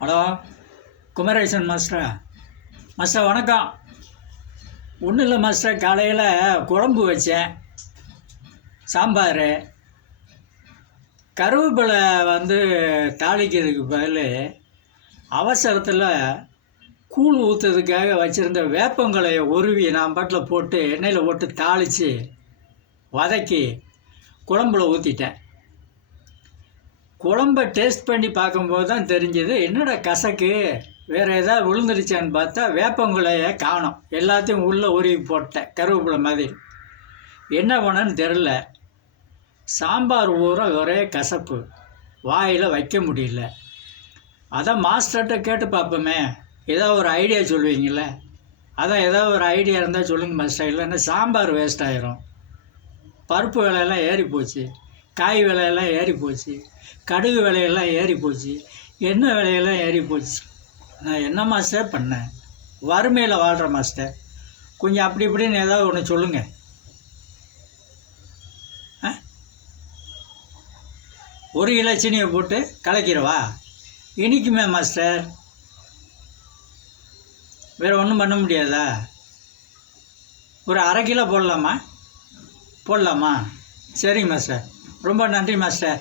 Hello, Kumaresan மாஸ்டரா? Master வணக்கம். ஒன்றும் இல்லை மாஸ்டர், காலையில் குழம்பு வச்சேன், சாம்பார், கருவேப்பிலை தாளிக்கிறதுக்கு பதில் அவசரத்தில் கூழ் ஊற்றுறதுக்காக வச்சுருந்த வேப்பங்களையை உருவி நான் பாட்டில் போட்டு எண்ணெயில் போட்டு தாளித்து வதக்கி குழம்புல ஊற்றிட்டேன். குழம்ப டேஸ்ட் பண்ணி பார்க்கும்போது தான் தெரிஞ்சது, என்னடா கசக்கு, வேறு ஏதாவது விழுந்துருச்சான்னு பார்த்தா வேப்பங்குலையை காணோம். எல்லாத்தையும் உள்ளே உருவி போட்டேன், கருவேப்பிலை மாதிரி. என்ன பண்ணேன்னு தெரில. சாம்பார் ஊற ஒரே கசப்பு, வாயில் வைக்க முடியல. அதான் மாஸ்டர்கிட்ட கேட்டு பார்ப்போமே, ஏதோ ஒரு ஐடியா சொல்லுவீங்கள. அதான் ஏதோ ஒரு ஐடியா இருந்தால் சொல்லுங்கள் மாஸ்டர், இல்லைன்னா சாம்பார் வேஸ்ட் ஆகிரும். பருப்பு விலையெல்லாம் ஏறி போச்சு, காய் விலையெல்லாம் ஏறி போச்சு, கடுகு விலையெல்லாம் ஏறி போச்சு, எண்ணெய் விலையெல்லாம் ஏறி போச்சு. நான் என்ன மாஸ்டர் பண்ணேன்? வறுமையில் வாழ்கிற மாஸ்டர். கொஞ்சம் அப்படி இப்படின்னு ஏதாவது ஒன்று சொல்லுங்கள். ஒரு கிலோ சீனியை போட்டு கலக்கிறவா? இனிக்குமே மாஸ்டர், வேறு ஒன்றும் பண்ண முடியாதா? ஒரு அரை கிலோ போடலாமா? சரிங்க மாஸ்டர், ரொம்ப நன்றி மாஸ்டர்.